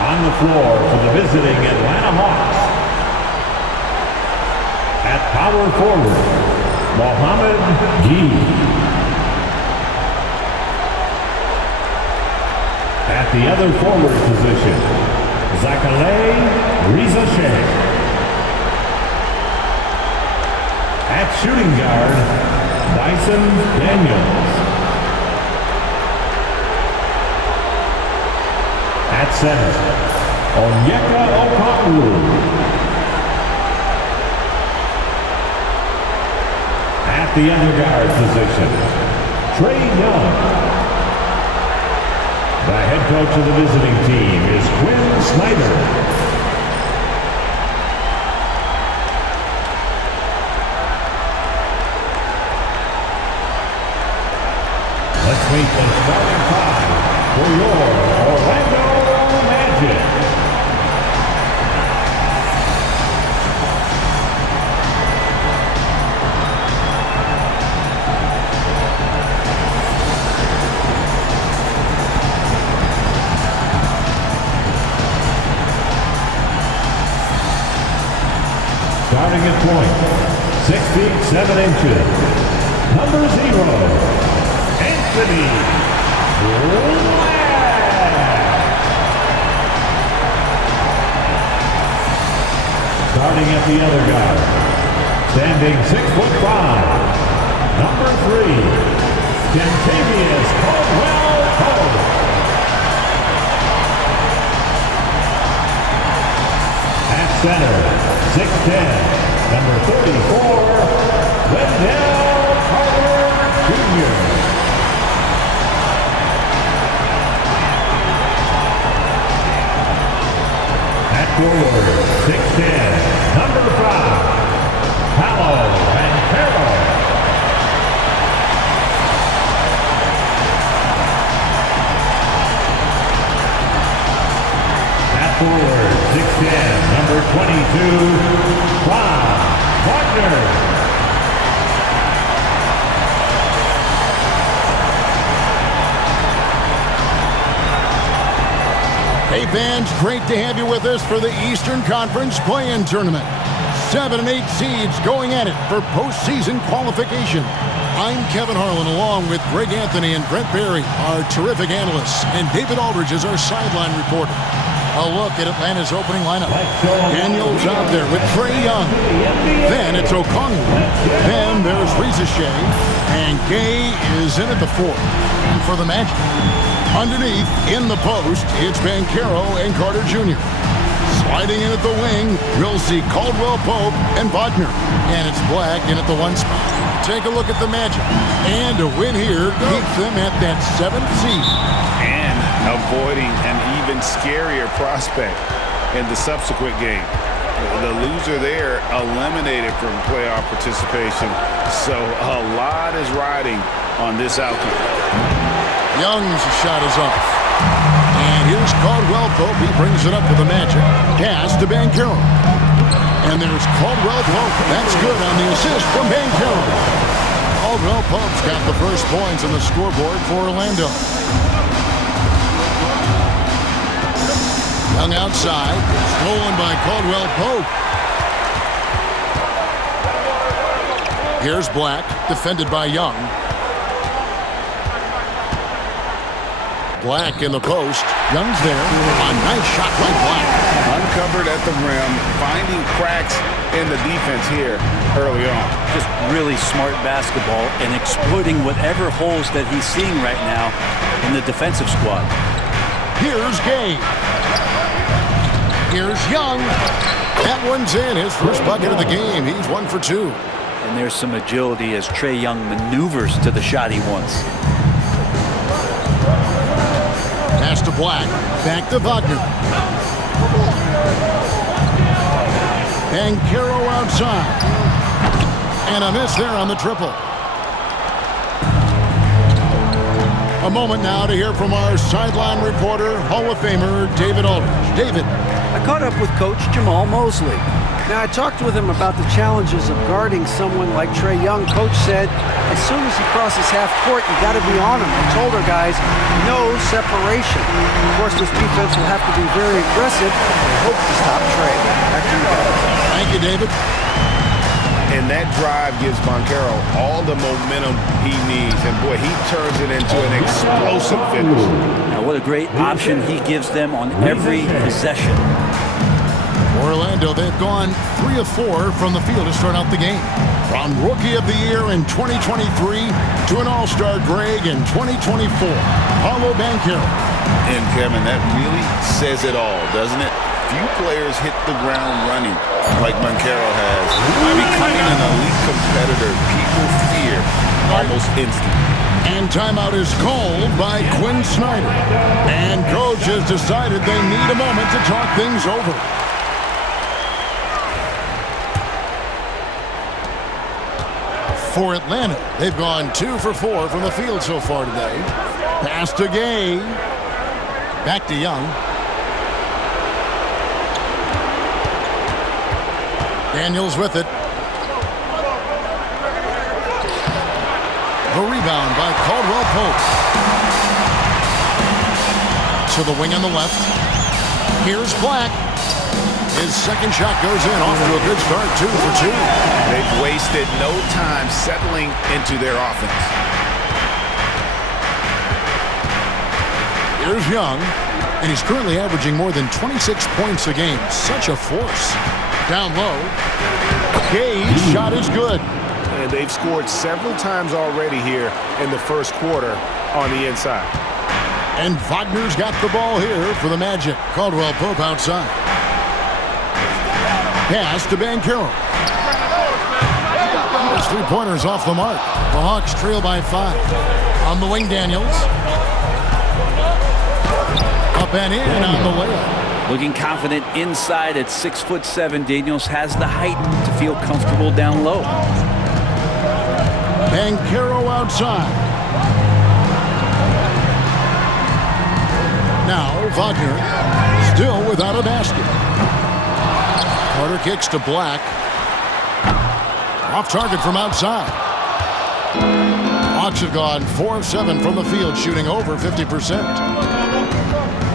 On the floor for the visiting Atlanta Hawks. At power forward, Mohamed Gee. At the other forward position, Zachary Rizasheh. At shooting guard, Dyson Daniels. At center, Onyeka Okongwu. At the other guard position, Trae Young. The head coach of the visiting team is Quinn Snyder. Let's meet the starting five for your Orlando Magic. Starting at point, 6 feet 7 inches, number 0, Anthony Black. Starting at the other guard, standing 6'5", number 3, Kentavious Caldwell-Pope. At center, 6'10", number 34, Wendell Carter Jr. At forward, 6'10", number 5, Paolo Banchero. At forward, 6'10", number 22, Bob Wagner. Hey fans, great to have you with us for the Eastern Conference Play-In Tournament. 7 and 8 seeds going at it for postseason qualification. I'm Kevin Harlan along with Greg Anthony and Brent Barry, our terrific analysts, and David Aldridge is our sideline reporter. A look at Atlanta's opening lineup. Daniels out there with Trae Young. Then it's Okongwu. Then there's Rizasheh. And Gay is in at the 4. And for the Magic, underneath, in the post, it's Banchero and Carter Jr. Sliding in at the wing, we'll see Caldwell-Pope and Wagner. And it's Black in at the 1 spot. Take a look at the Magic. And a win here keeps them at that 7th seed. And avoiding an even scarier prospect in the subsequent game. The loser there eliminated from playoff participation. So a lot is riding on this outcome. Young's shot is off. And here's Caldwell-Pope. He brings it up for the Magic. Pass to Banchero. And there's Caldwell-Pope. That's good on the assist from Banchero. Caldwell-Pope's got the first points on the scoreboard for Orlando. Young outside. Stolen by Caldwell-Pope. Here's Black. Defended by Young. Black in the post. Young's there. A nice shot by Black. Uncovered at the rim, finding cracks in the defense here early on. Just really smart basketball and exploiting whatever holes that he's seeing right now in the defensive squad. Here's Gay. Here's Young. That one's in. His first bucket of the game. He's 1 for 2. And there's some agility as Trae Young maneuvers to the shot he wants. Pass to Black. Back to Wagner. Banchero outside. And a miss there on the triple. A moment now to hear from our sideline reporter, Hall of Famer David Aldridge. David. I caught up with Coach Jamal Mosley. Now, I talked with him about the challenges of guarding someone like Trae Young. Coach said, as soon as he crosses half court, you got to be on him. I told our guys, no separation. Of course, this defense will have to be very aggressive and hope to stop Trae. Back to you guys. Thank you, David. And that drive gives Banchero all the momentum he needs. And, boy, he turns it into an explosive finish. Now, what a great option he gives them on every possession. Orlando, they've gone 3 of 4 from the field to start out the game. From Rookie of the Year in 2023 to an All-Star Greg in 2024, Paolo Banchero. And, Kevin, that really says it all, doesn't it? Few players hit the ground running like Banchero has. By becoming an elite competitor, people fear almost instantly. And timeout is called by Quinn Snyder. And coach has decided they need a moment to talk things over. For Atlanta, they've gone 2 for 4 from the field so far today. Pass to Gay. Back to Young. Daniels with it. The rebound by Caldwell Pope. To the wing on the left. Here's Black. His second shot goes in, off to a good start, 2 for 2. They've wasted no time settling into their offense. Here's Young, and he's currently averaging more than 26 points a game. Such a force. Down low. Gay's shot is good. And they've scored several times already here in the first quarter on the inside. And Wagner's got the ball here for the Magic. Caldwell Pope outside. Pass to Banchero. Those 3-pointers off the mark. The Hawks trail by 5. On the wing, Daniels. Up and in on the layup. Looking confident inside at 6'7", Daniels has the height to feel comfortable down low. Banchero outside. Now Wagner still without a basket. Carter kicks to Black. Off target from outside. Hawks have gone 4 of 7 from the field, shooting over 50%.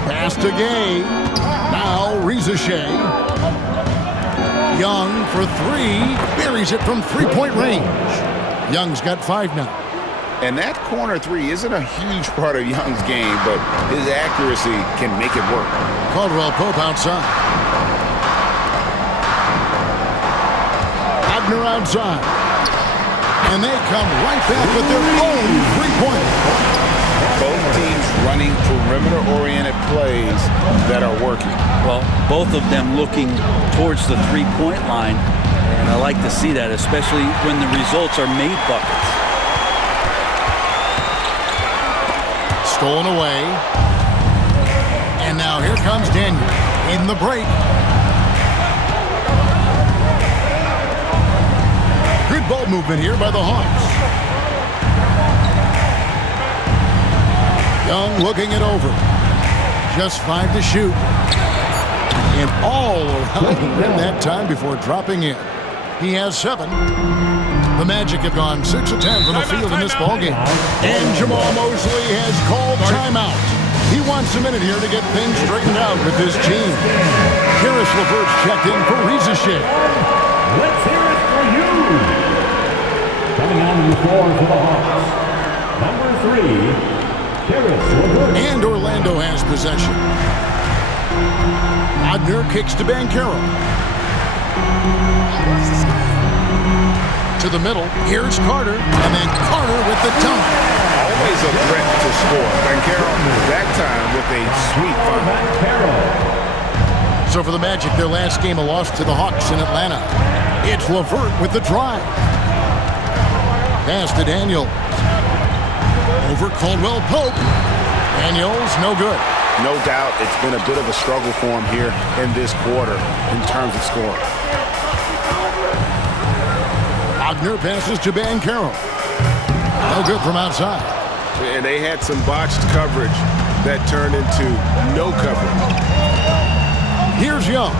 Pass to Gay. Now Reza Shea. Young for 3. Buries it from 3-point range. Young's got 5 now. And that corner 3 isn't a huge part of Young's game, but his accuracy can make it work. Caldwell Pope outside. Wagner outside. And they come right back with their own 3-pointer. Both teams running perimeter-oriented plays that are working. Well, both of them looking towards the 3-point line, and I like to see that, especially when the results are made buckets. Stolen away. And now here comes Daniel in the break. Good ball movement here by the Hawks. Young looking it over. Just 5 to shoot. And all around the rim that time before dropping in. He has 7. The Magic have gone 6 of 10 from the field in this ballgame. And Jamal Mosley has called timeout. He wants a minute here to get things straightened out with his team. Karis LeVert's checked in for Reza Shea. Let's hear it for you. Coming on the floor for the Hawks, number 3, Karis LeVert. And Orlando has possession. Wagner kicks to Banchero. To the middle. Here's Carter. And then Carter with the dunk. Always a threat to score. Banchero that time with a sweet find. So for the Magic, their last game a loss to the Hawks in Atlanta. It's LeVert with the drive. Pass to Daniel. Over Caldwell Pope. Daniels, no good. No doubt it's been a bit of a struggle for him here in this quarter in terms of scoring. Wagner passes to Banchero. No good from outside. And they had some botched coverage that turned into no coverage. Here's Young.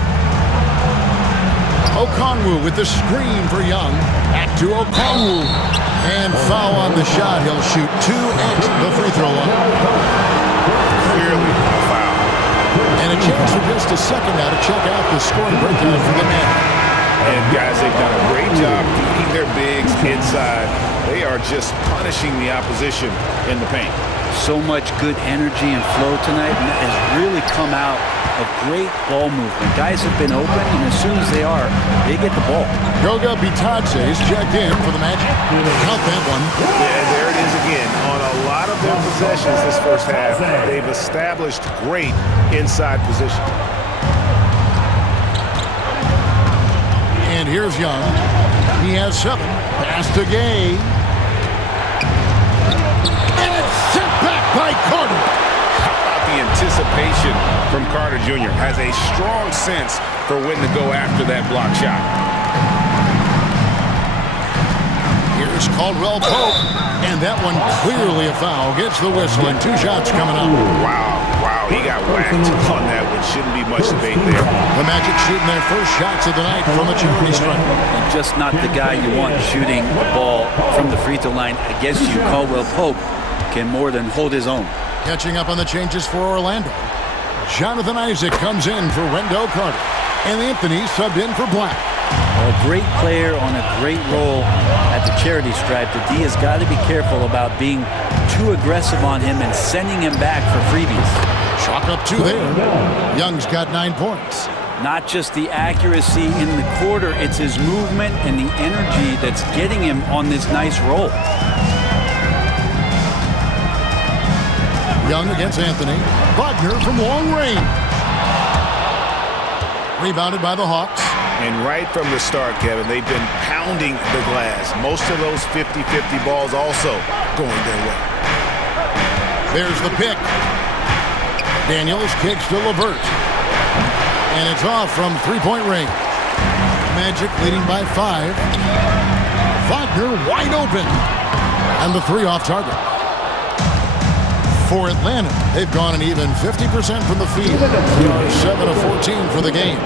Okongwu with the screen for Young. Back to Okongwu. And foul on the shot. He'll shoot 2 at the free throw line. Clearly a foul. And a chance for just a second now to check out the scoring breakout for the men. And guys, they've done a great job beating their bigs inside. They are just punishing the opposition in the paint. So much good energy and flow tonight, and that has really come out of great ball movement. Guys have been open, and as soon as they are, they get the ball. Goga Bitadze is checked in for the Magic. Count that one. Yeah, there it is again. On a lot of their possessions this first half, they've established great inside position. And here's Young. He has 7. Pass to Gay. And it's sent back by Carter. How about the anticipation from Carter Jr.? Has a strong sense for when to go after that block shot. Here's Caldwell Pope. And that one clearly a foul. Gets the whistle and 2 shots coming up. Wow. He got whacked on that one. Shouldn't be much debate there. The Magic shooting their first shots of the night from a charity stripe. And just not the guy you want shooting the ball from the free throw line against you. Caldwell Pope can more than hold his own. Catching up on the changes for Orlando. Jonathan Isaac comes in for Wendell Carter. And Anthony subbed in for Black. A great player on a great role at the charity stripe. The D has got to be careful about being too aggressive on him and sending him back for freebies. Chalk up 2 there. Young's got 9 points. Not just the accuracy in the quarter, it's his movement and the energy that's getting him on this nice roll. Young against Anthony. Wagner from long range. Rebounded by the Hawks. And right from the start, Kevin, they've been pounding the glass. Most of those 50-50 balls also going their way. There's the pick. Daniels kicks to LeVert. And it's off from 3-point range. Magic leading by 5. Wagner wide open. And the 3 off target. For Atlanta, they've gone an even 50% from the field. They are 7 of 14 for the game.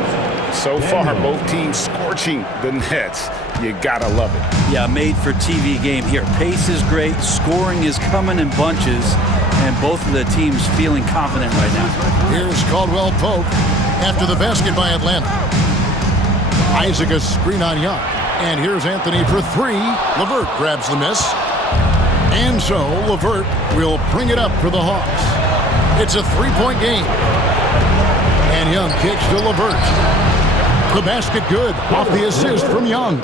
So far, both teams scorching the nets. You gotta love it. Yeah, made for TV game here. Pace is great, scoring is coming in bunches, and both of the teams feeling confident right now. Here's Caldwell Pope after the basket by Atlanta. Isaac a screen on Young. And here's Anthony for 3. LeVert grabs the miss. And so LeVert will bring it up for the Hawks. It's a 3-point game. And Young kicks to LeVert. The basket good off the assist from Young.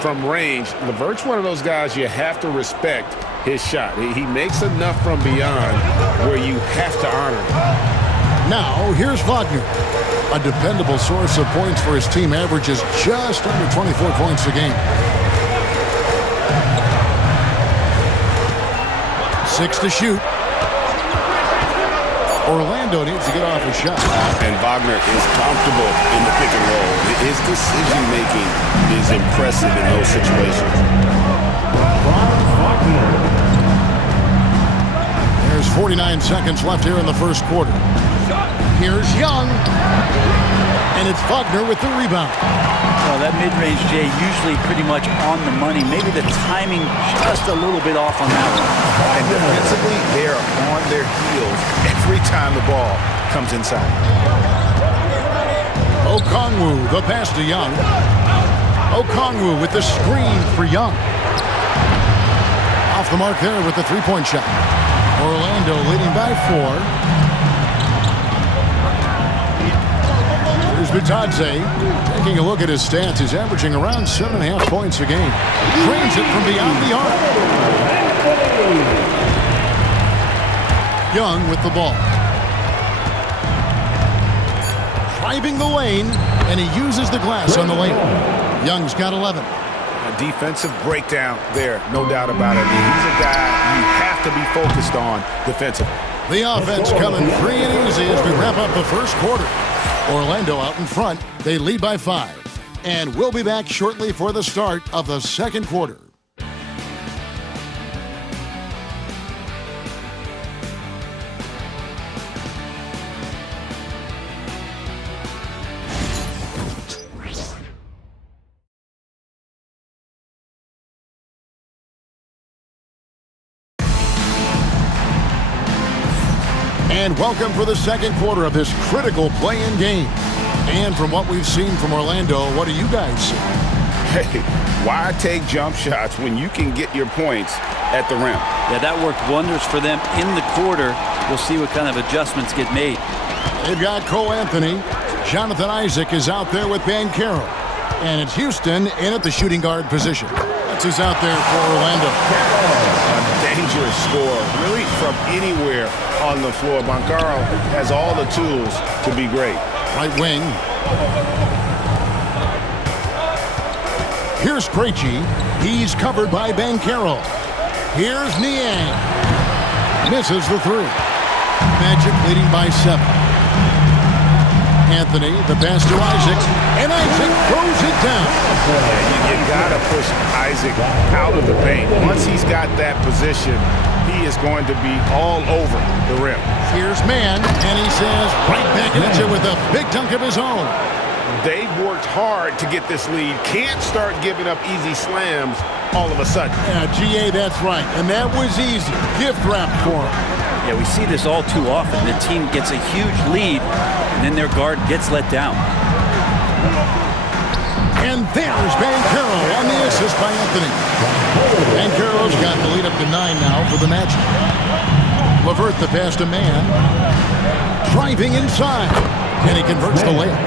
From range, LeVert's one of those guys you have to respect his shot. He makes enough from beyond where you have to honor it. Now, here's Wagner. A dependable source of points for his team, averages just under 24 points a game. 6 to shoot. Orlando needs to get off a shot. And Wagner is comfortable in the pick and roll. His decision-making is impressive in those situations. There's 49 seconds left here in the first quarter. Here's Young. And it's Wagner with the rebound. Well, that mid-range, Jay, usually pretty much on the money. Maybe the timing just a little bit off on that one. And defensively, they are on their heels every time the ball comes inside. Okongwu, the pass to Young. Okongwu with the screen for Young. Off the mark there with the 3-point shot. Orlando leading by 4. Here's Bitadze. Taking a look at his stats, he's averaging around 7.5 points a game. Drains it from beyond the arc. Young with the ball. Driving the lane, and he uses the glass on the lane. Young's got 11. A defensive breakdown there, no doubt about it. He's a guy you have to be focused on defensively. The offense coming free and easy as we wrap up the first quarter. Orlando out in front. They lead by 5. And we'll be back shortly for the start of the second quarter. And welcome for the second quarter of this critical play-in game. And from what we've seen from Orlando, what do you guys see? Hey, why take jump shots when you can get your points at the rim? Yeah, that worked wonders for them in the quarter. We'll see what kind of adjustments get made. They've got Cole Anthony. Jonathan Isaac is out there with Banchero. And it's Houston in at the shooting guard position. That's who's out there for Orlando. A dangerous score, really from anywhere on the floor. Banchero has all the tools to be great. Right wing. Here's Krejci. He's covered by Banchero. Here's Niang. Misses the three. Magic leading by 7. Anthony, the pass to Isaac. And Isaac throws it down. You got to push Isaac out of the paint. Once he's got that position, he is going to be all over the rim. Here's Mann, and he says right back at you with a big dunk of his own. They've worked hard to get this lead. Can't start giving up easy slams all of a sudden. Yeah, GA, that's right. And that was easy. Gift wrap for him. Yeah, we see this all too often. The team gets a huge lead, and then their guard gets let down. And there's Banchero on the assist by Anthony. Banchero's got the lead up to 9 now for the Magic. LeVert the pass to Mann. Driving inside. And he converts the layup.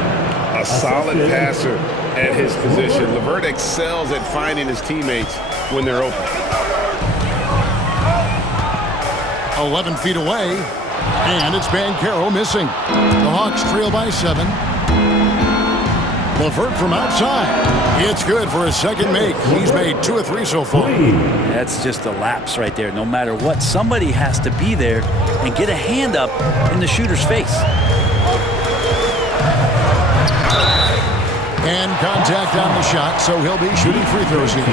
A solid passer at his position. LeVert excels at finding his teammates when they're open. 11 feet away. And it's Banchero missing. The Hawks trail by 7. LeVert from outside. It's good for his second make. He's made 2 of 3 so far. That's just a lapse right there. No matter what, somebody has to be there and get a hand up in the shooter's face. And contact on the shot, so he'll be shooting free throws here.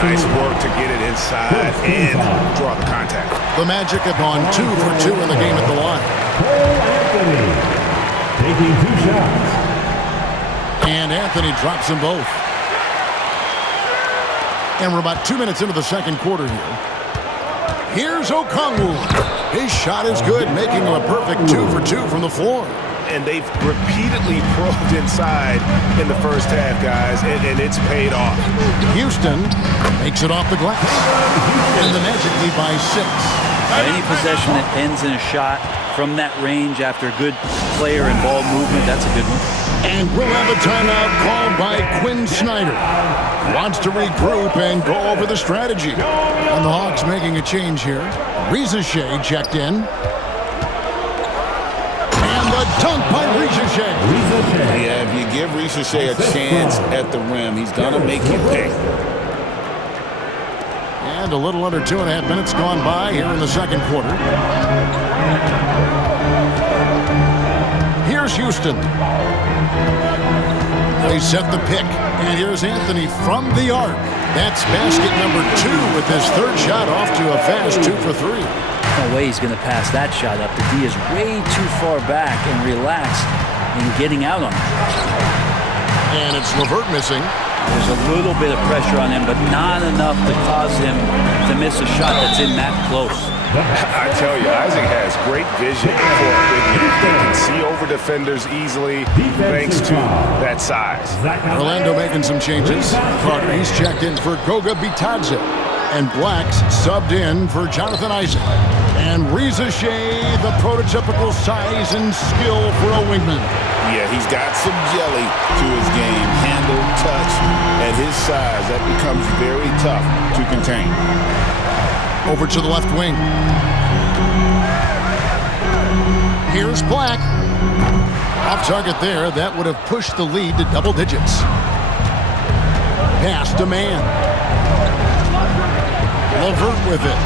Nice work to get it inside and draw the contact. The Magic have gone 2 for 2 in the game at the line. Cole Anthony taking 2 shots. And Anthony drops them both. And we're about 2 minutes into the second quarter here. Here's Okongwu. His shot is good, making him a perfect 2 for 2 from the floor. And they've repeatedly probed inside in the first half, guys, and it's paid off. Houston makes it off the glass. And the Magic lead by 6. Any possession that ends in a shot from that range after good player and ball movement, that's a good one. And we'll have a timeout called by Quinn Snyder. Wants to regroup and go over the strategy. And the Hawks making a change here. Risacher checked in. And the dunk by Risacher. Yeah, if you give Risacher a chance at the rim, he's going to make you pay. And a little under 2.5 minutes gone by here in the second quarter. Here's Houston. They set the pick. And here's Anthony from the arc. That's basket number 2 with his third shot off to a fast 2 for 3. No way he's going to pass that shot up. The D is way too far back and relaxed in getting out on it. And it's LeVert missing. There's a little bit of pressure on him, but not enough to cause him to miss a shot that's in that close. I tell you, Isaac has great vision for a big man. He can see over defenders easily thanks to that size. Orlando making some changes. Carter, he's checked in for Goga Bitadze. And Blacks subbed in for Jonathan Isaac. And Risacher, the prototypical size and skill for a wingman. Yeah, he's got some jelly to his game. Handle, touch, at his size, that becomes very tough to contain. Over to the left wing. Here's Black. Off target there. That would have pushed the lead to double digits. Pass to Mann. LeVert with it.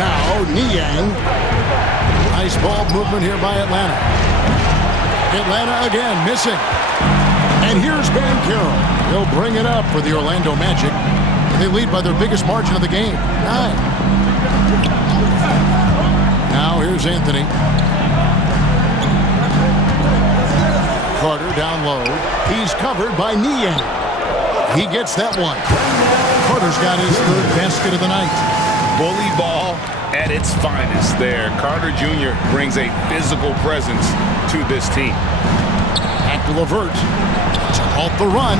Now Niang. Nice ball movement here by Atlanta. Atlanta again missing. And here's Banchero. He'll bring it up for the Orlando Magic. They lead by their biggest margin of the game, 9. Now here's Anthony. Carter down low. He's covered by Niang. He gets that one. Carter's got his third basket of the night. Bully ball at its finest there. Carter Jr. brings a physical presence to this team. Back to LeVert to halt the run.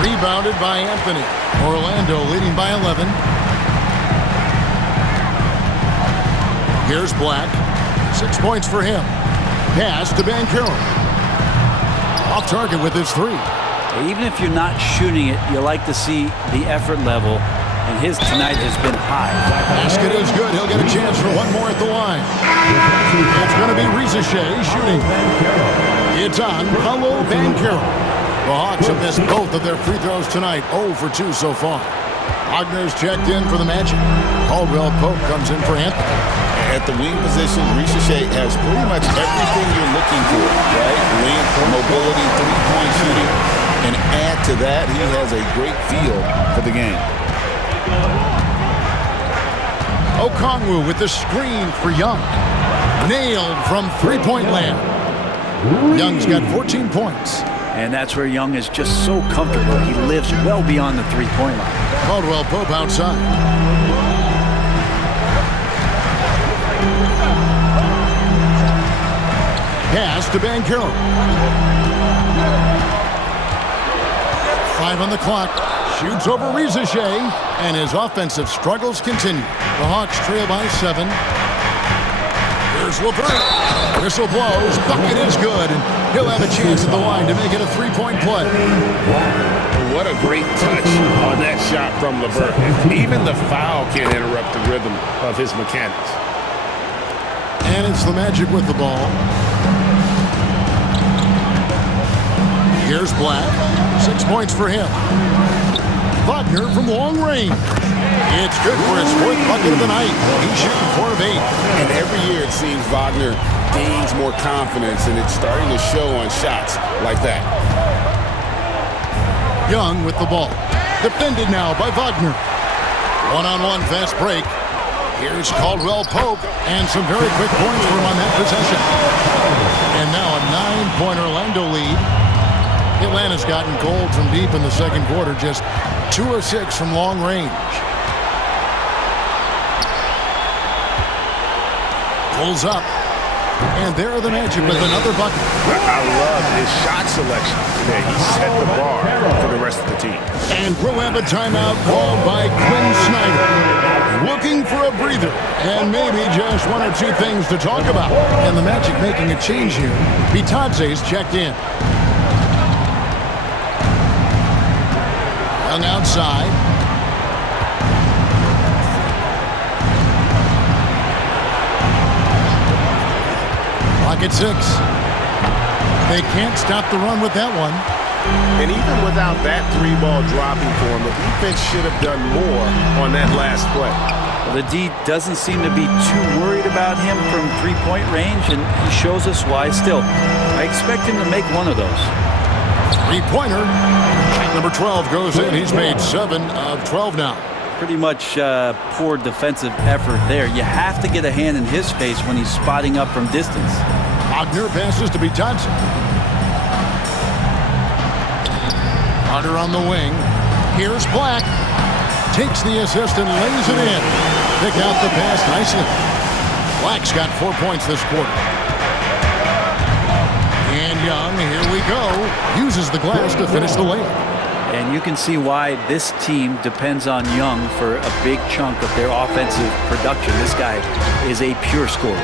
Rebounded by Anthony. Orlando leading by 11. Here's Black. 6 points for him. Pass to Banchero. Off target with his three. Even if you're not shooting it, you like to see the effort level, and his tonight has been high. Basket is good. He'll get a chance for one more at the line. It's going to be Rizachet shooting. It's on Paolo Banchero. The Hawks have missed both of their free throws tonight. 0 for 2 so far. Wagner's checked in for the Magic. Caldwell Pope comes in for Anthony. At the wing position, Rizachet has pretty much everything you're looking for, right? Length, mobility, three-point shooting. And add to that, he has a great feel for the game. Okongwu with the screen for Young. Nailed from three-point land. Young's got 14 points. And that's where Young is just so comfortable. He lives well beyond the three-point line. Caldwell Pope outside. Pass to Banchero. 5 on the clock. Shoots over Rizachet, and his offensive struggles continue. The Hawks trail by 7. Here's LeVert. Whistle blows. Bucket is good, and he'll have a chance at the line to make it a three-point play. What a great touch on that shot from LeVert. Even the foul can't interrupt the rhythm of his mechanics. And it's the Magic with the ball. Here's Black. 6 points for him. Wagner from long range. It's good for his fourth bucket of the night. He's shooting 4 of 8. And every year it seems Wagner gains more confidence, and it's starting to show on shots like that. Young with the ball. Defended now by Wagner. One-on-one fast break. Here's Caldwell Pope, and some very quick points for him on that possession. And now a 9-point Orlando lead. Atlanta's gotten cold from deep in the second quarter, just 2 of 6 from long range. Pulls up, and there are the Magic with another bucket. I love his shot selection today. He set the bar for the rest of the team. And we'll have a timeout called by Quinn Snyder. Looking for a breather, and maybe just 1 or 2 things to talk about. And the Magic making a change here. Bitadze's checked in. Young outside. Clock at 6. They can't stop the run with that one. And even without that 3-ball dropping for him, the defense should have done more on that last play. Well, the D doesn't seem to be too worried about him from three-point range, and he shows us why still. I expect him to make one of those. Three-pointer. Number 12 goes in. He's made 7 of 12 now. Pretty much poor defensive effort there. You have to get a hand in his face when he's spotting up from distance. Wagner passes to Bitadze. Carter on the wing. Here's Black. Takes the assist and lays it in. Pick out the pass nicely. Black's got 4 points this quarter. And Young, here we go, uses the glass to finish the layup. And you can see why this team depends on Young for a big chunk of their offensive production. This guy is a pure scorer.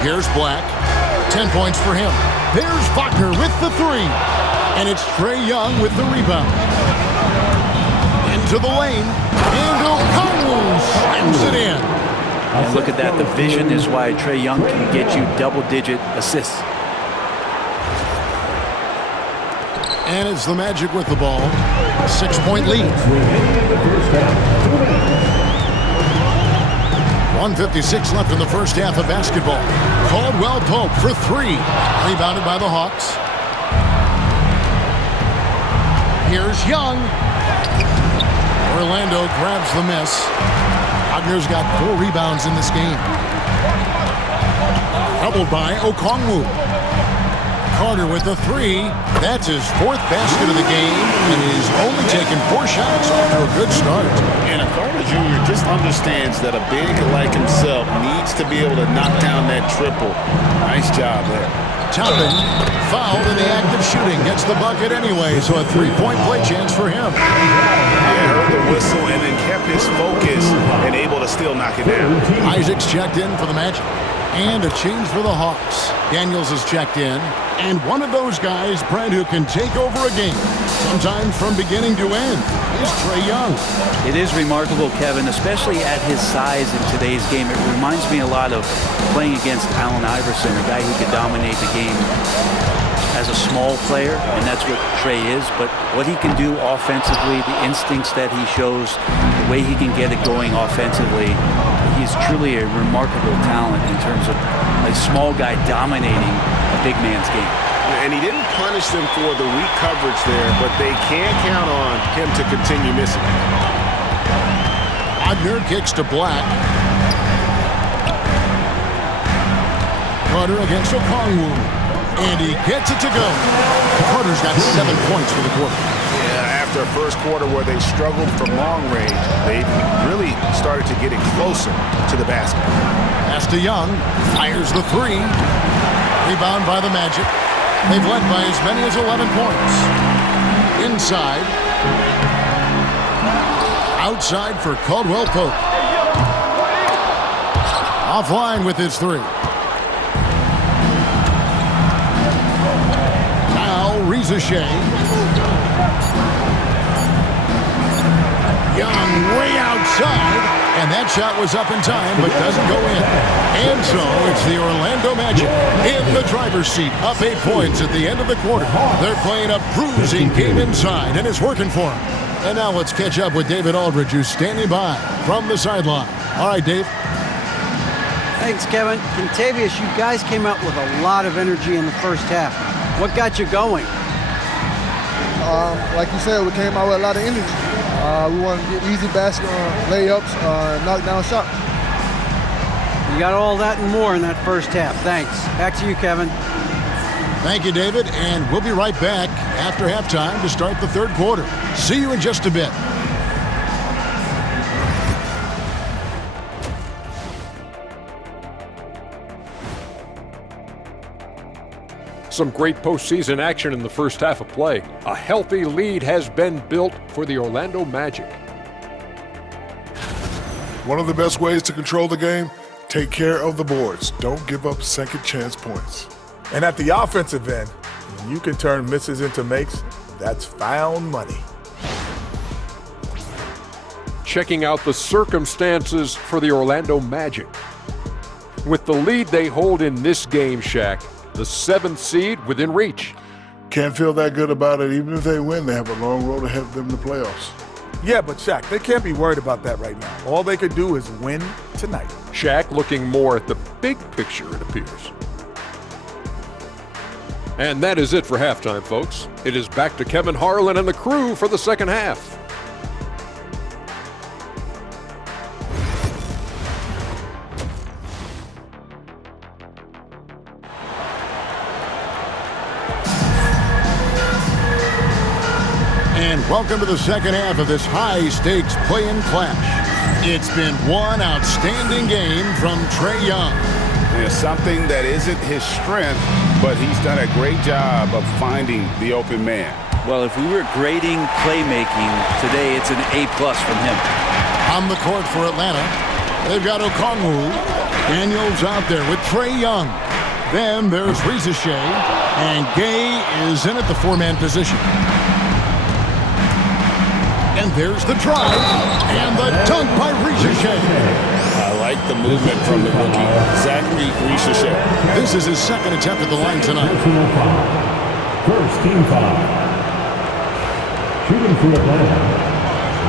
Here's Black. 10 points for him. There's Wagner with the 3. And it's Trae Young with the rebound. Into the lane. And Okongwu slams it in. And look at that. The vision is why Trae Young can get you double-digit assists. And it's the Magic with the ball. 6-point lead. 1:56 left in the first half of basketball. Caldwell Pope for 3. Rebounded by the Hawks. Here's Young. Orlando grabs the miss. Wagner's got 4 rebounds in this game. Doubled by Okongwu. Carter with the three. That's his fourth basket of the game, and he's only taken 4 shots off to a good start. And Carter Jr. just understands that a big like himself needs to be able to knock down that triple. Nice job there. Toppin, fouled in the act of shooting, gets the bucket anyway, so a 3-point play chance for him. Yeah, heard the whistle and then kept his focus and able to still knock it down. Isaac's checked in for the Magic. And a change for the Hawks. Daniels has checked in. And one of those guys, Brent, who can take over a game, sometimes from beginning to end, is Trae Young. It is remarkable, Kevin, especially at his size in today's game. It reminds me a lot of playing against Allen Iverson, a guy who could dominate the game as a small player, and that's what Trae is. But what he can do offensively, the instincts that he shows, the way he can get it going offensively, he's truly a remarkable talent in terms of a small guy dominating a big man's game. And he didn't punish them for the weak coverage there, but they can count on him to continue missing. Wagner kicks to Black. Carter against Okongwu. And he gets it to go. Carter's got 7 points for the quarter. Yeah, after a first quarter where they struggled from long range, they really started to get it closer to the basket. Pass to Young. Fires the three. Rebound by the Magic. They've led by as many as 11 points. Inside. Outside for Caldwell Pope. Offline with his three. Reza Shea. Young way outside, and that shot was up in time, but doesn't go in. And so it's the Orlando Magic in the driver's seat, up 8 points at the end of the quarter. They're playing a bruising game inside, and it's working for them. And now let's catch up with David Aldridge, who's standing by from the sideline. All right, Dave. Thanks, Kevin. Contavious, you guys came out with a lot of energy in the first half. What got you going? Like you said, we came out with a lot of energy. We wanted to get easy basket layups, knock down shots. You got all that and more in that first half. Thanks. Back to you, Kevin. Thank you, David, and we'll be right back after halftime to start the third quarter. See you in just a bit. Some great postseason action in the first half of play. A healthy lead has been built for the Orlando Magic. One of the best ways to control the game, take care of the boards. Don't give up second chance points. And at the offensive end, you can turn misses into makes. That's found money. Checking out the circumstances for the Orlando Magic. With the lead they hold in this game, Shaq, the 7th seed within reach. Can't feel that good about it. Even if they win, they have a long road ahead of them in the playoffs. Yeah, but Shaq, they can't be worried about that right now. All they could do is win tonight. Shaq looking more at the big picture, it appears. And that is it for halftime, folks. It is back to Kevin Harlan and the crew for the second half. And welcome to the second half of this high-stakes play-in clash. It's been one outstanding game from Trae Young. There's something that isn't his strength, but he's done a great job of finding the open man. Well, if we were grading playmaking today, it's an A+ from him. On the court for Atlanta, they've got Okongwu. Daniels out there with Trae Young. Then there's Reza Shea, and Gay is in at the 4-man position. And there's the drive, and the dunk by Reza Shea. I like the movement from the rookie, Zachary Reza Shea. This is his second attempt at the line tonight. First team foul. Shooting for Atlanta,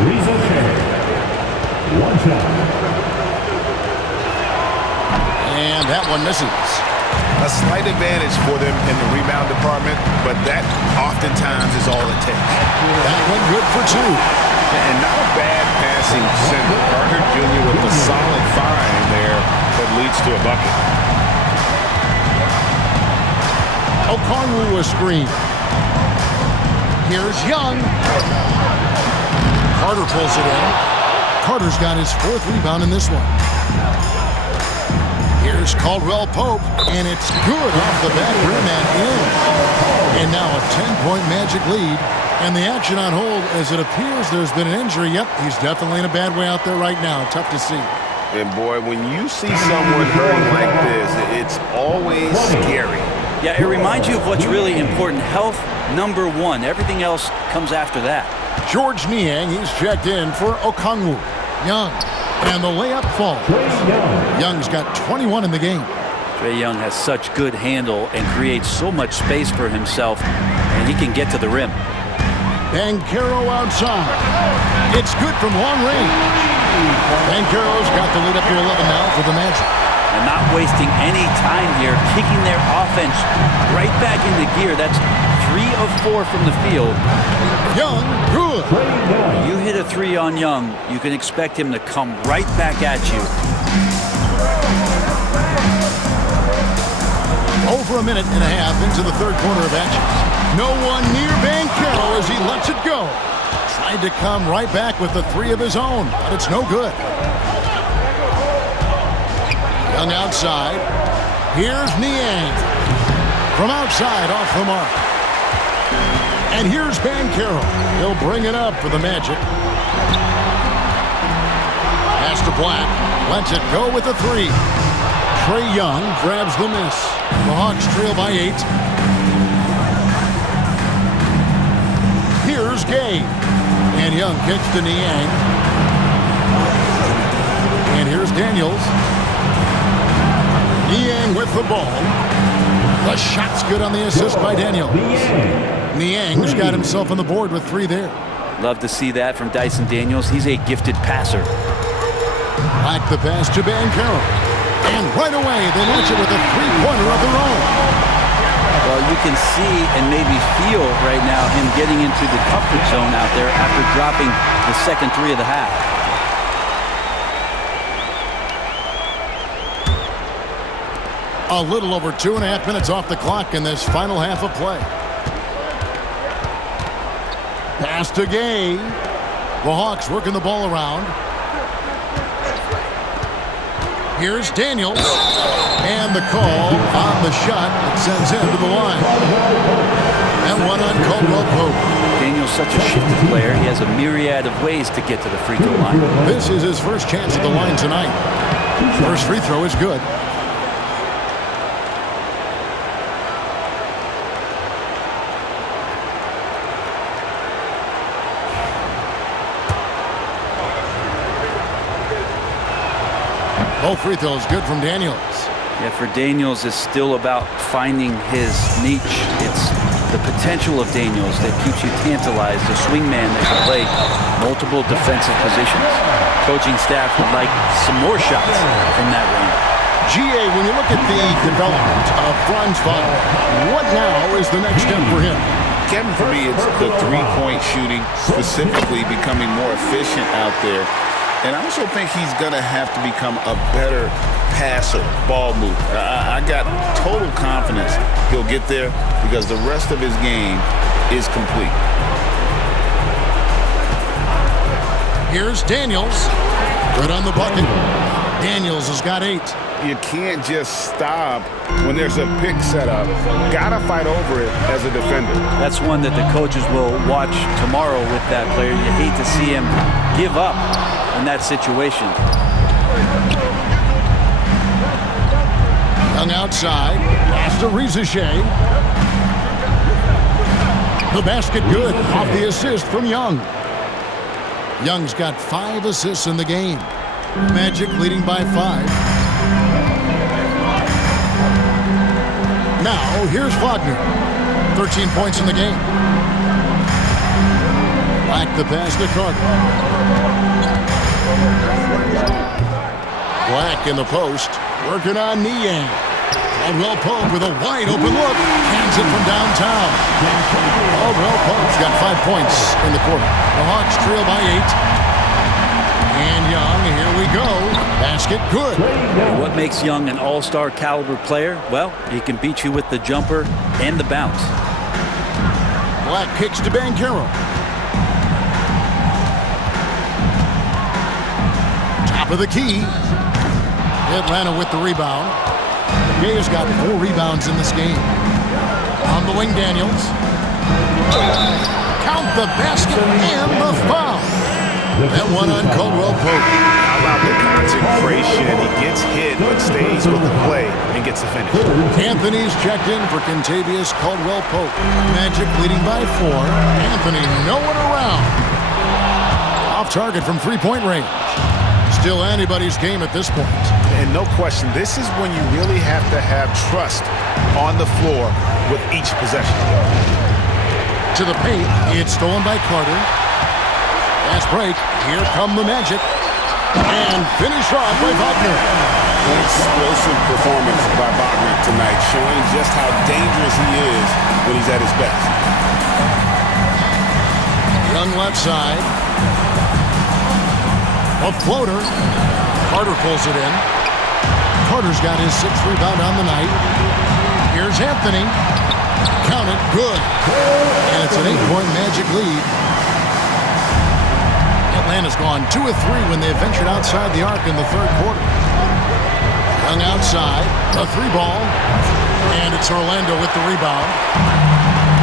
Reza Shea. One shot. And that one misses. A slight advantage for them in the rebound department, but that oftentimes is all it takes. That one good for 2. And not a bad passing center. Carter Jr. with a solid find there that leads to a bucket. Okongwu a screen. Here's Young. Carter pulls it in. Carter's got his 4th rebound in this one. Here's Caldwell Pope, and it's good off the back rim and in. And now a 10-point Magic lead. And the action on hold as it appears there's been an injury. Yep, he's definitely in a bad way out there right now. Tough to see. And boy, when you see someone hurting like this, it's always scary. Yeah, it reminds you of what's really important. Health, number one. Everything else comes after that. George Niang, he's checked in for Okongwu. Young, and the layup falls. Young's got 21 in the game. Trae Young has such good handle and creates so much space for himself, and he can get to the rim. Banchero outside. It's good from long range. Banchero's got the lead up to 11 now for the Magic. And not wasting any time here, kicking their offense right back into gear. That's 3 of 4 from the field. Young, good. You hit a 3 on Young, you can expect him to come right back at you. Over a minute and a half into the 3rd quarter of action. No one near Banchero as he lets it go. Tried to come right back with the 3 of his own, but it's no good. Young outside. Here's Niang. From outside, off the mark. And here's Banchero. He'll bring it up for the Magic. Pass to Black. Lets it go with the 3. Trae Young grabs the miss. The Hawks trail by 8. Here's Gay. And Young kicks to Niang. And here's Daniels. Niang with the ball. The shot's good on the assist by Daniels. Niang's got himself on the board with 3 there. Love to see that from Dyson Daniels. He's a gifted passer. Back the pass to Banchero. And right away, they launch it with a 3-pointer of their own. Well, you can see and maybe feel right now him getting into the comfort zone out there after dropping the second 3 of the half. A little over 2.5 minutes off the clock in this final half of play. Pass to Gay. The Hawks working the ball around. Here's Daniels. And the call on the shot that sends him to the line. And one on Caldwell Pope. Daniels such a shifty player. He has a myriad of ways to get to the free throw line. This is his first chance at the line tonight. First free throw is good. Both free throws good from Daniels. Yeah, for Daniels, it's still about finding his niche. It's the potential of Daniels that keeps you tantalized. The swingman that can play multiple defensive positions. Coaching staff would like some more shots from that range. GA, when you look at the development of Franz Wagner, what now is the next step for him? Kevin, for me, it's the 3-point shooting, specifically becoming more efficient out there. And I also think he's going to have to become a better passer, ball mover. I got total confidence he'll get there because the rest of his game is complete. Here's Daniels. Good on the bucket. Daniels has got 8. You can't just stop when there's a pick set up. Got to fight over it as a defender. That's one that the coaches will watch tomorrow with that player. You hate to see him give up in that situation. Young outside. Pass to Rizichet. The basket good. Off the assist from Young. Young's got 5 assists in the game. Magic leading by 5. Now, here's Wagner. 13 points in the game. Back the pass to Carter. Black in the post. Working on Niang. Caldwell Pope with a wide open look. Hands it from downtown. Caldwell Pope's got 5 points in the quarter. The Hawks trail by 8. And Young, here we go. Pass basket, good. And what makes Young an all-star caliber player? Well, he can beat you with the jumper and the bounce. Black kicks to Banchero. Top of the key. Atlanta with the rebound. Gay's got 4 rebounds in this game. On the wing, Daniels. Count the basket and the foul. That one on Caldwell Pope. How about the concentration? He gets hit but stays with the play and gets the finish. Anthony's checked in for Kentavious Caldwell Pope. Magic leading by 4. Anthony nowhere around. Off target from three-point range. Still anybody's game at this point. And no question, this is when you really have to have trust on the floor with each possession. To the paint, it's stolen by Carter. Fast break, here come the Magic. And finish off by Wagner. An explosive performance by Wagner tonight, showing just how dangerous he is when he's at his best. Young left side. A floater. Carter pulls it in. Carter's got his 6th rebound on the night. Here's Anthony. Count it, good. And it's an 8-point Magic lead. Atlanta's gone 2 of 3 when they ventured outside the arc in the 3rd quarter. Young outside, a 3-ball, and it's Orlando with the rebound.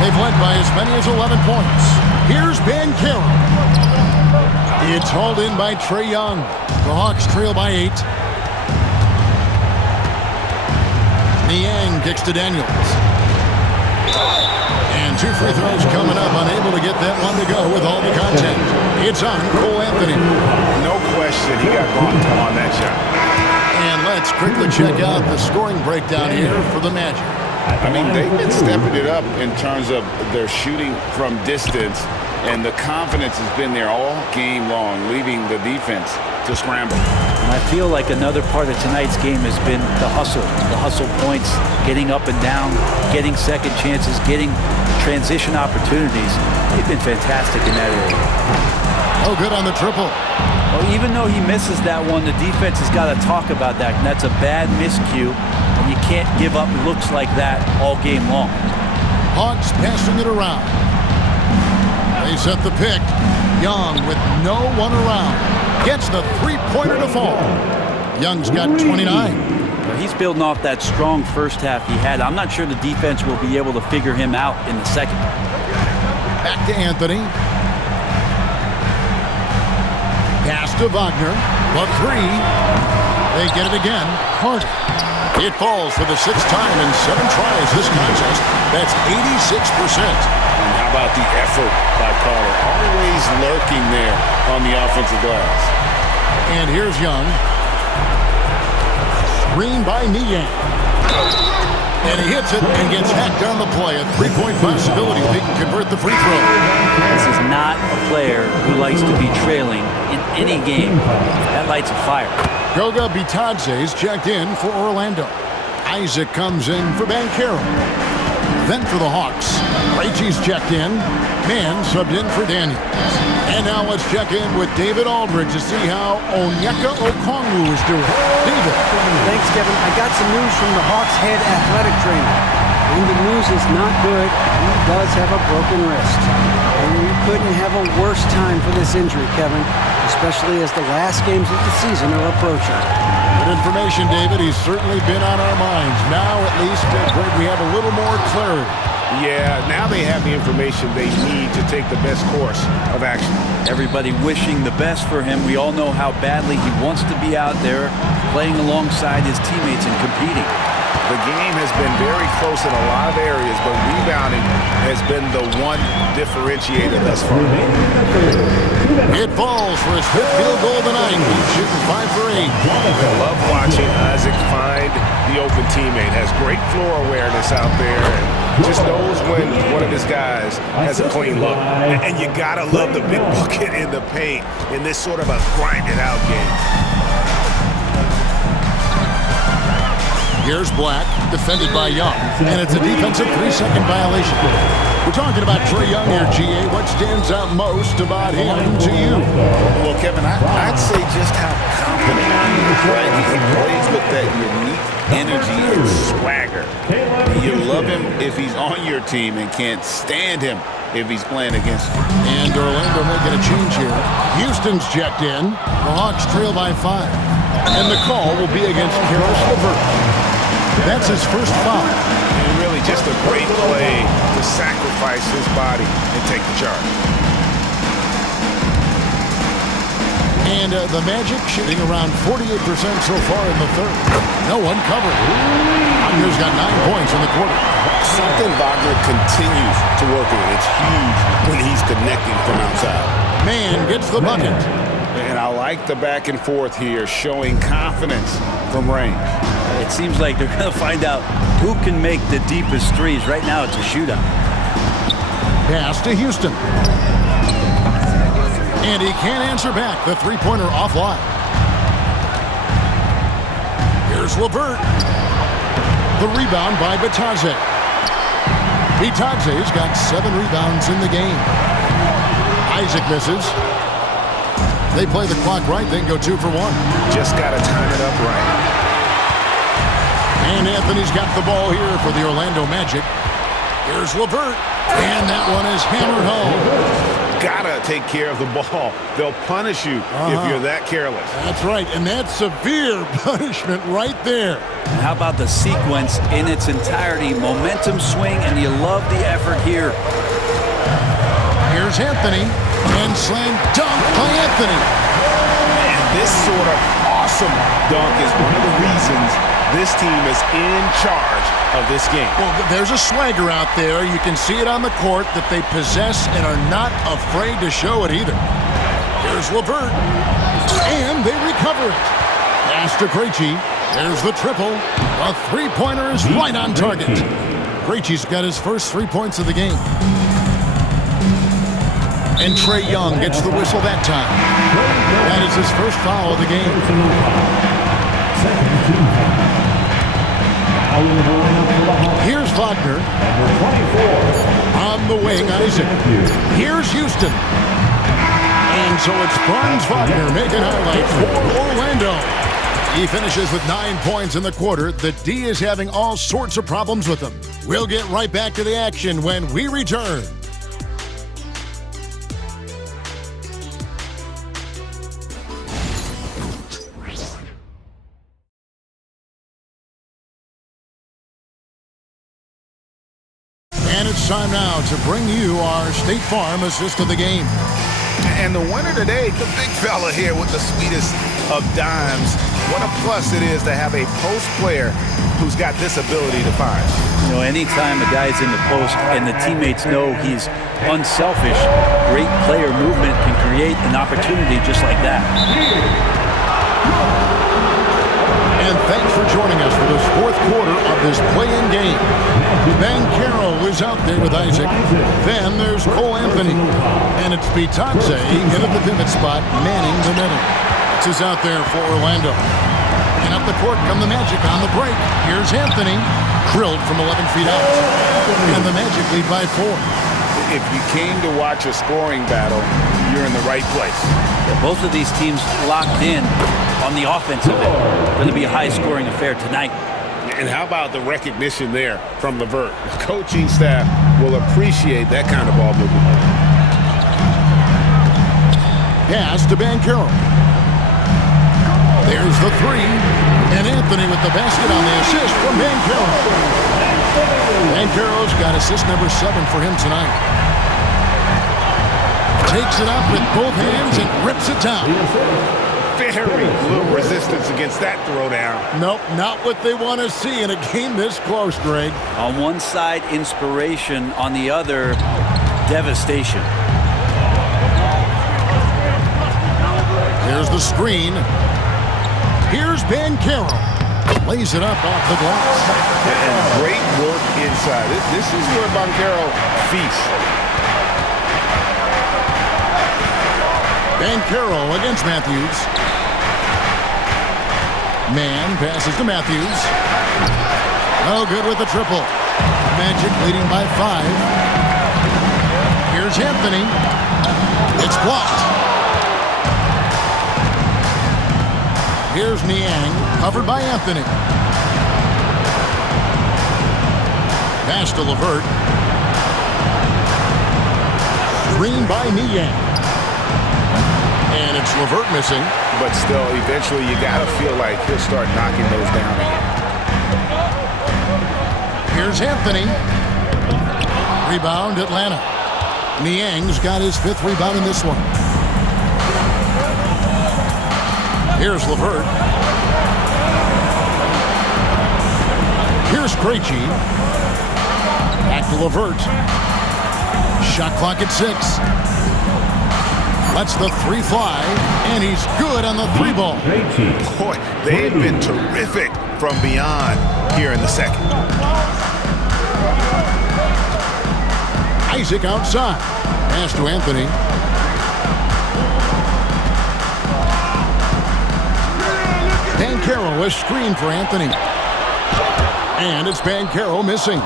They've led by as many as 11 points. Here's Banchero. It's hauled in by Trae Young. The Hawks trail by 8. Niang kicks to Daniels. And 2 free throws coming up, unable to get that one to go with all the contact. It's on Cole Anthony. No question he got bumped on that shot. And let's quickly check out the scoring breakdown here for the Magic. I mean, they've been stepping it up in terms of their shooting from distance, and the confidence has been there all game long, leaving the defense to scramble. And I feel like another part of tonight's game has been the hustle points, getting up and down, getting second chances, getting transition opportunities. They've been fantastic in that area. Oh, good on the triple. Well, even though he misses that one, the defense has got to talk about that, and that's a bad miscue, and you can't give up looks like that all game long. Hawks passing it around. They set the pick. Young with no one around. Gets the 3-pointer to fall. Young's got 29. He's building off that strong first half he had. I'm not sure the defense will be able to figure him out in the second. Back to Anthony. Pass to Wagner. The 3. They get it again. Carter. It falls for the 6th time in 7 tries this contest. That's 86%. And how about the effort by Carter? Always lurking there on the offensive glass. And here's Young. Screen by Niang. And he hits it and gets hacked on the play. A 3-point possibility if he can convert the free throw. This is not a player who likes to be trailing in any game. That lights a fire. Goga Bitadze's checked in for Orlando. Isaac comes in for Banchero. Then for the Hawks, Krejci's checked in. Mann subbed in for Daniels. And now let's check in with David Aldridge to see how Onyeka Okongwu is doing. David. Thanks, Kevin. I got some news from the Hawks head athletic trainer. And the news is not good. He does have a broken wrist. And you couldn't have a worse time for this injury, Kevin, especially as the last games of the season are approaching. Good information, David. He's certainly been on our minds. Now, at least, we have a little more clarity. Yeah, now they have the information they need to take the best course of action. Everybody wishing the best for him. We all know how badly he wants to be out there playing alongside his teammates and competing. The game has been very close in a lot of areas, but rebounding has been the one differentiator thus far. It falls for his 5th field goal of the night. He's shooting 5 for 8. I love watching Isaac find the open teammate. Has great floor awareness out there and just knows when one of his guys has a clean look. And you gotta love the big bucket in the paint in this sort of a grinded out game. Here's Black, defended by Young, and it's a defensive 3-second violation. We're talking about Trae Young here, GA. What stands out most about him to you? Well, Kevin, I'd say just how confident he is, right? with that unique energy and swagger. You love him if he's on your team and can't stand him if he's playing against you. And Orlando making a change here. Houston's checked in. The Hawks trail by 5. And the call will be against Caris LeVert. That's his first foul. And really just a great play to sacrifice his body and take the charge. And the Magic shooting around 48% so far in the third. No one covered. Wagner's got 9 points in the quarter. Something Wagner continues to work on. It's huge when he's connecting from outside. Man gets the bucket. And I like the back and forth here, showing confidence from range. It seems like they're going to find out who can make the deepest threes. Right now it's a shootout. Pass to Houston. And he can't answer back. The three-pointer offline. Here's LeVert. The rebound by Bitadze. Bitadze's got 7 rebounds in the game. Isaac misses. They play the clock right, then go 2 for 1. Just got to time it up right. And Anthony's got the ball here for the Orlando Magic. Here's LeVert. And that one is hammered home. Gotta take care of the ball. They'll punish you if you're that careless. That's right, and that's severe punishment right there. And how about the sequence in its entirety? Momentum swing, and you love the effort here. Here's Anthony, and slam dunk by Anthony. And this sort of awesome dunk is one of the reasons this team is in charge of this game. Well, there's a swagger out there. You can see it on the court that they possess and are not afraid to show it either. Here's LeVert, and they recover it. Pass to Krejci. There's the triple. A three-pointer is right on target. Krejci's got his first 3 points of the game. And Trae Young gets the whistle that time. That is his first foul of the game. Here's Wagner. On the wing, Isaac. Here's Houston. And so it's Franz Wagner making highlights for Orlando. He finishes with 9 points in the quarter. The D is having all sorts of problems with him. We'll get right back to the action when we return. And it's time now to bring you our State Farm assist of the game. And the winner today, the big fella here with the sweetest of dimes. What a plus it is to have a post player who's got this ability to find. You know, anytime a guy's in the post and the teammates know he's unselfish, great player movement can create an opportunity just like that. And thanks for joining us for this fourth quarter of this play-in game. Banchero is out there with Isaac. Then there's Cole Anthony. And it's Bitadze in at the pivot spot, manning the middle. This is out there for Orlando. And up the court come the Magic on the break. Here's Anthony, drilled from 11 feet out. And the Magic lead by 4. If you came to watch a scoring battle, you're in the right place. Yeah, both of these teams locked in on the offensive end. Going to be a high-scoring affair tonight. And how about the recognition there from LeVert? The coaching staff will appreciate that kind of ball movement. Pass to Banchero. There's the three. And Anthony with the basket on the assist from Banchero. Banchero's got assist number 7 for him tonight. Takes it up with both hands and rips it down. Very little resistance against that throwdown. Nope, not what they want to see in a game this close, Greg. On one side, inspiration. On the other, devastation. Here's the screen. Here's Banchero. Lays it up off the glass. And great work inside. This is where Banchero feasts. Banchero against Matthews. Man passes to Matthews. Oh, good with the triple. Magic leading by 5. Here's Anthony. It's blocked. Here's Niang, covered by Anthony. Pass to LeVert. Screen by Niang. And it's LeVert missing. But still, eventually you got to feel like he'll start knocking those down again. Here's Anthony. Rebound, Atlanta. Niang's got his 5th rebound in this one. Here's LeVert. Here's Krejci. Back to LeVert. Shot clock at 6. Lets the 3 fly, and he's good on the 3 ball. Boy, they've been terrific from beyond here in the second. Isaac outside. Pass to Anthony. Banchero, a screen for Anthony. And it's Banchero missing.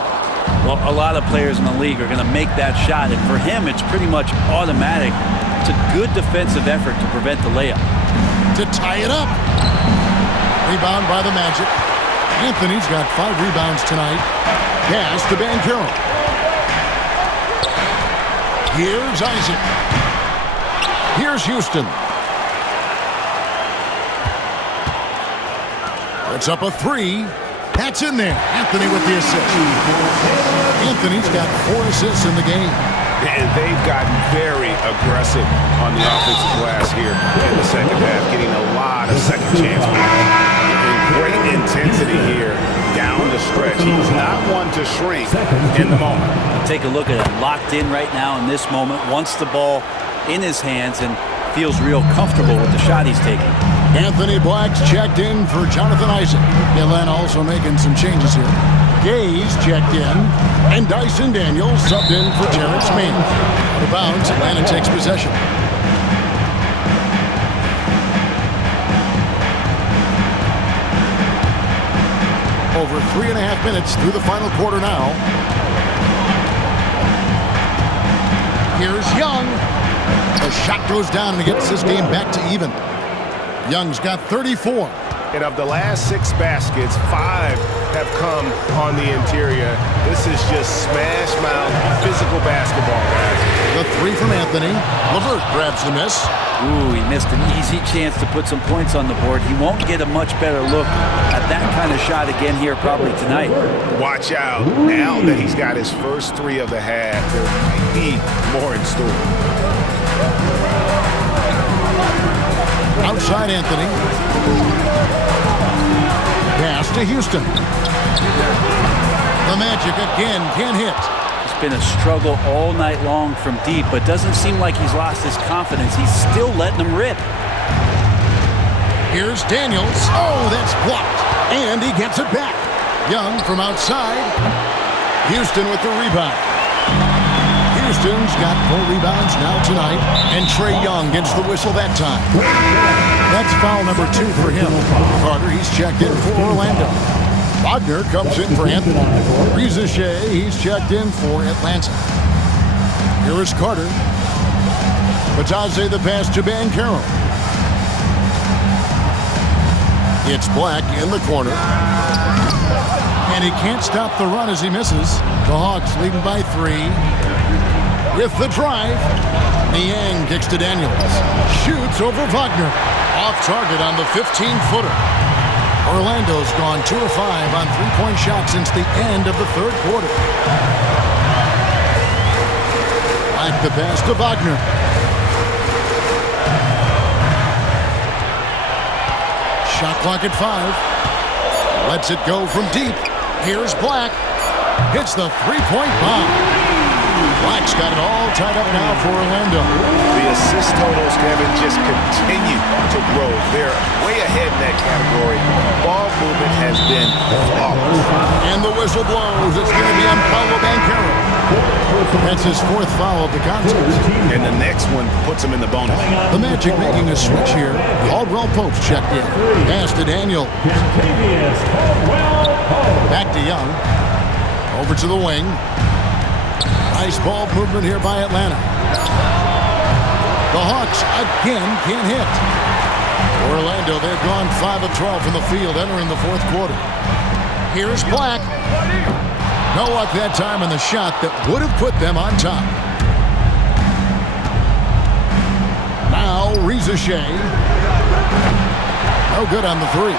Well, a lot of players in the league are going to make that shot, and for him, it's pretty much automatic. It's a good defensive effort to prevent the layup. To tie it up. Rebound by the Magic. Anthony's got 5 rebounds tonight. Pass to Banchero. Here's Isaac. Here's Houston. It's up a 3. That's in there. Anthony with the assist. Anthony's got 4 assists in the game. And they've gotten very aggressive on the offensive glass here in the second half, getting a lot of second chances. Great intensity here down the stretch. He's not one to shrink in the moment. Take a look at it. Locked in right now in this moment. Wants the ball in his hands and feels real comfortable with the shot he's taking. Anthony Black's checked in for Jonathan Isaac. Atlanta also making some changes here. Gaze checked in, and Dyson Daniels subbed in for Terrence Mann. Out of bounds, Atlanta takes possession. Over 3.5 minutes through the final quarter now. Here's Young. The shot goes down and it gets this game back to even. Young's got 34. And of the last 6 baskets, 5 have come on the interior. This is just smash mouth physical basketball, guys. The 3 from Anthony. LeVert grabs the miss. Ooh, he missed an easy chance to put some points on the board. He won't get a much better look at that kind of shot again here probably tonight. Watch out. Now that he's got his first 3 of the half, there might be more in store. Outside Anthony. Pass to Houston. The Magic again can't hit. It's been a struggle all night long from deep, but doesn't seem like he's lost his confidence. He's still letting them rip. Here's Daniels. Oh, that's blocked. And he gets it back. Young from outside. Houston with the rebound. Houston's got 4 rebounds now tonight, and Trae Young gets the whistle that time. That's foul number 2 for him. Carter, he's checked in for Orlando. Wagner comes in for Anthony. Rizachet, he's checked in for Atlanta. Here is Carter. Batadze the pass to Banchero. It's Black in the corner. And he can't stop the run as he misses. The Hawks leading by 3. With the drive, Niang kicks to Daniels. Shoots over Wagner. Off target on the 15-footer. Orlando's gone 2 of 5 on 3-point shots since the end of the 3rd quarter. Back the pass to Wagner. Shot clock at 5. Lets it go from deep. Here's Black. Hits the 3-point bomb. Black's got it all tied up now for Orlando. The assist totals, Kevin, just continue to grow. They're way ahead in that category. Ball movement has been flawless. And the whistle blows. It's going to be on Paolo Banchero. That's his 4th foul of the contest. And the next one puts him in the bonus. The Magic making a switch here. Caldwell Pope's checked in. Pass to Daniel. Back to Young. Over to the wing. Nice ball movement here by Atlanta. The Hawks again can't hit. Orlando, they've gone 5 of 12 from the field entering the fourth quarter. Here's Black. No luck that time in the shot that would have put them on top. Now, Reza Shea. No good on the three.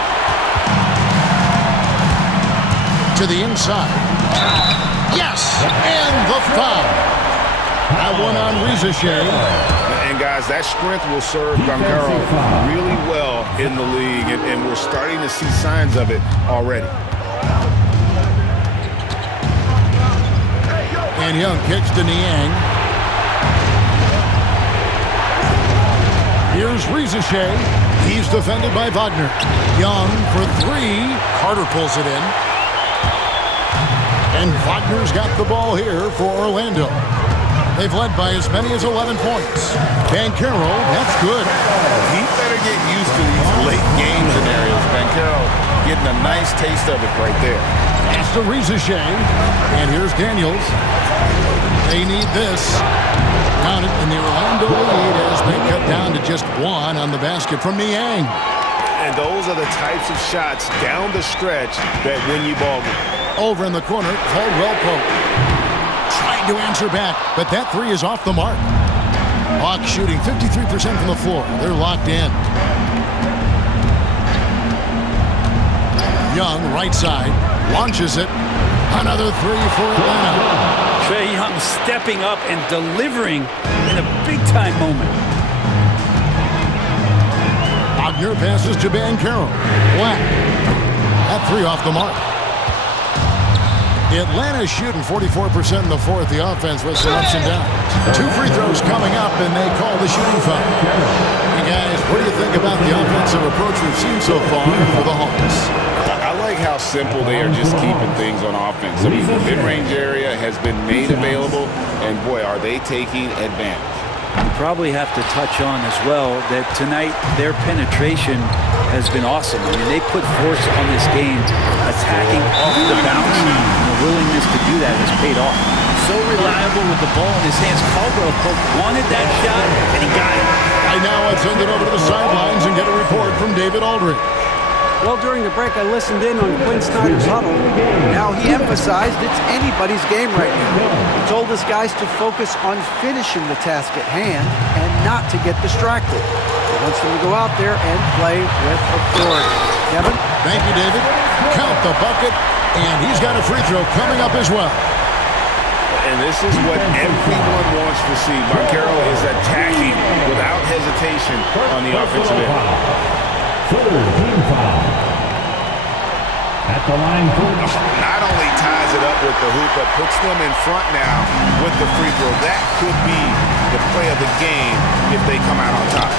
To the inside. Yes! And the foul. That one on Reza Shea. And guys, that strength will serve Banchero really well in the league, and we're starting to see signs of it already. And Young kicks to Niang. Here's Reza Shea. He's defended by Wagner. Young for three. Carter pulls it in. And Wagner's got the ball here for Orlando. They've led by as many as 11 points. Banchero, that's good. He better get used to these late game scenarios. Banchero getting a nice taste of it right there. That's to Reza Shea. And here's Daniels. They need this. Count it, and the Orlando lead has been cut down to just one on the basket from Niang. And those are the types of shots down the stretch that win you ball games. Over in the corner, Caldwell Pope. Trying to answer back, but that three is off the mark. Hawks shooting 53% from the floor. They're locked in. Young, right side, launches it. Another three for Atlanta. Trae Young stepping up and delivering in a big-time moment. Wagner passes to Banchero. Black. That three off the mark. Atlanta's shooting 44% in the fourth. The offense with some ups and downs. 2 free throws coming up, and they call the shooting foul. Hey, guys, what do you think about the offensive approach we've seen so far for the Hawks? I like how simple they are just keeping things on offense. I mean, the mid-range area has been made available, and boy, are they taking advantage. You probably have to touch on as well that tonight their penetration has been awesome. I mean, they put force on this game, attacking off the bounce. The willingness to do that has paid off. So reliable with the ball in his hands. Caldwell Pope wanted that shot, and he got it. Right now, let's send it over to the sidelines and get a report from David Aldridge. Well, during the break, I listened in on Quinn Snyder's huddle. Now, he emphasized it's anybody's game right now. He told his guys to focus on finishing the task at hand and not to get distracted. He wants them to go out there and play with authority. Kevin? Thank you, David. Count the bucket, and he's got a free throw coming up as well. And this is what everyone wants to see. Banchero is attacking without hesitation on the offensive end. Full team foul. At the line, not only ties it up with the hoop, but puts them in front now with the free throw. That could be the play of the game if they come out on top.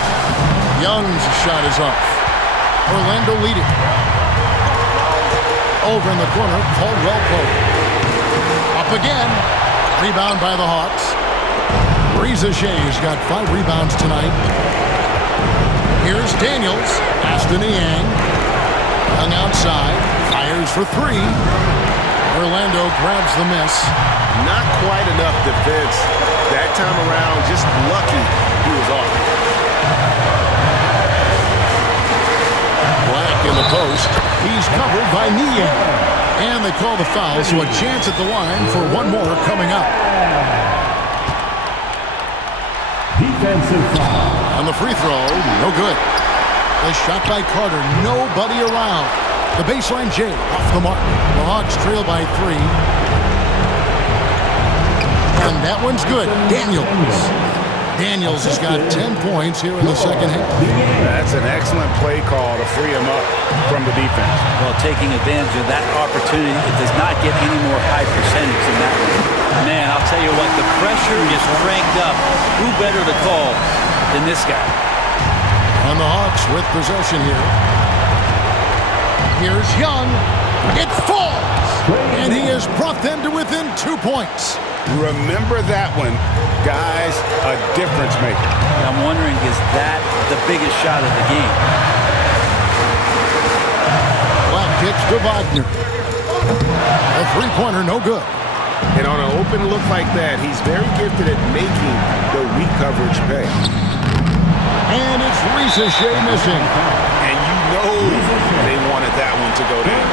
Young's shot is off. Orlando leading. Over in the corner, Caldwell Pope. Up again. Rebound by the Hawks. Reza Shea's got 5 rebounds tonight. Here's Daniels. Pass to Niang. Young outside. Fires for 3. Orlando grabs the miss. Not quite enough defense that time around. Just lucky he was off. Black in the post. He's covered by Niang. And they call the foul, so a chance at the line for one more coming up. defensive foul. On the free throw, no good. The shot by Carter, nobody around. The baseline J off the mark. The Hawks trail by 3. And that one's good. Daniels has got 10 points here in the second half. That's an excellent play call to free him up from the defense. Well, taking advantage of that opportunity, it does not get any more high percentage than that one. Man, I'll tell you what, the pressure is cranked up. Who better to call than this guy? On the Hawks with possession here. Here's Young. It falls! And he has brought them to within 2 points. Remember that one, guys, a difference maker. I'm wondering, is that the biggest shot of the game? Black kicks to Wagner. A three-pointer, no good. And on an open look like that, he's very gifted at making the weak coverage pay. And it's Lisa Shea missing. And you know they wanted that one to go down.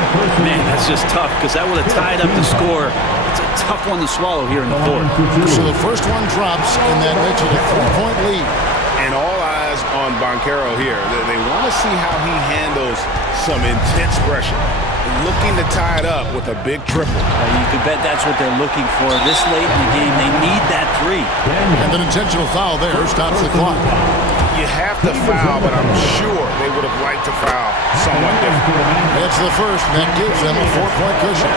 Man, that's just tough because that would have tied up the score. It's a tough one to swallow here in the fourth. So the first one drops, and that makes it a 3-point lead. And all eyes on Banchero here. They want to see how he handles some intense pressure. Looking to tie it up with a big triple. You can bet that's what they're looking for this late in the game. They need that three. And an intentional foul there stops the clock. You have to foul, but I'm sure they would have liked to foul someone different. That's the first, and that gives them a 4-point cushion.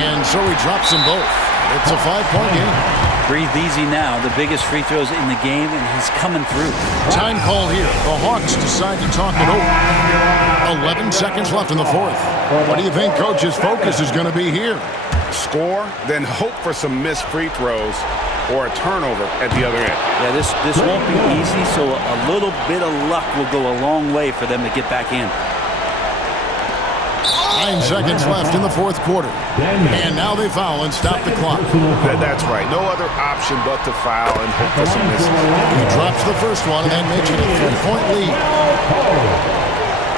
And so he drops them both. It's a 5-point game. Breathe easy now. The biggest free throws in the game, and he's coming through. Time call here. The Hawks decide to talk it over. 11 seconds left in the fourth. What do you think Coach's focus is going to be here? Score, then hope for some missed free throws or a turnover at the other end. Yeah, this won't be easy, so a little bit of luck will go a long way for them to get back in. 9 seconds left in the fourth quarter. And now they foul and stop the clock. That's right. No other option but to foul and hope for some misses. He drops the first one, and that makes it a 3-point lead.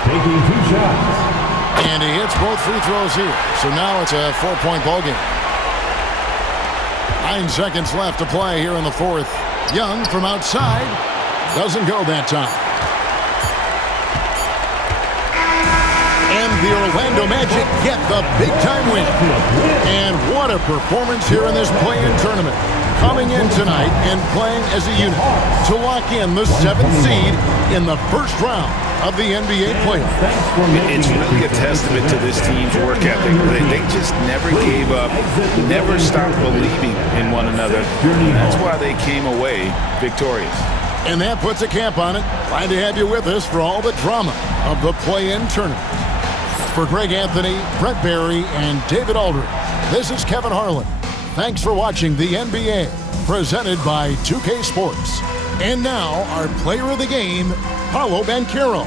Taking 2 shots. And he hits both free throws here. So now it's a 4-point ballgame. 9 seconds left to play here in the fourth. Young from outside. Doesn't go that time. And the Orlando Magic get the big-time win. And what a performance here in this play-in tournament. Coming in tonight and playing as a unit to lock in the 7th seed in the first round of the NBA playoffs. It's really a testament to this team's work ethic. They just never gave up, never stopped believing in one another. And that's why they came away victorious. And that puts a cap on it. Glad to have you with us for all the drama of the play-in tournament. For Greg Anthony, Brett Barry, and David Aldridge, this is Kevin Harlan. Thanks for watching the NBA, presented by 2K Sports. And now, our player of the game, Paolo Banchero.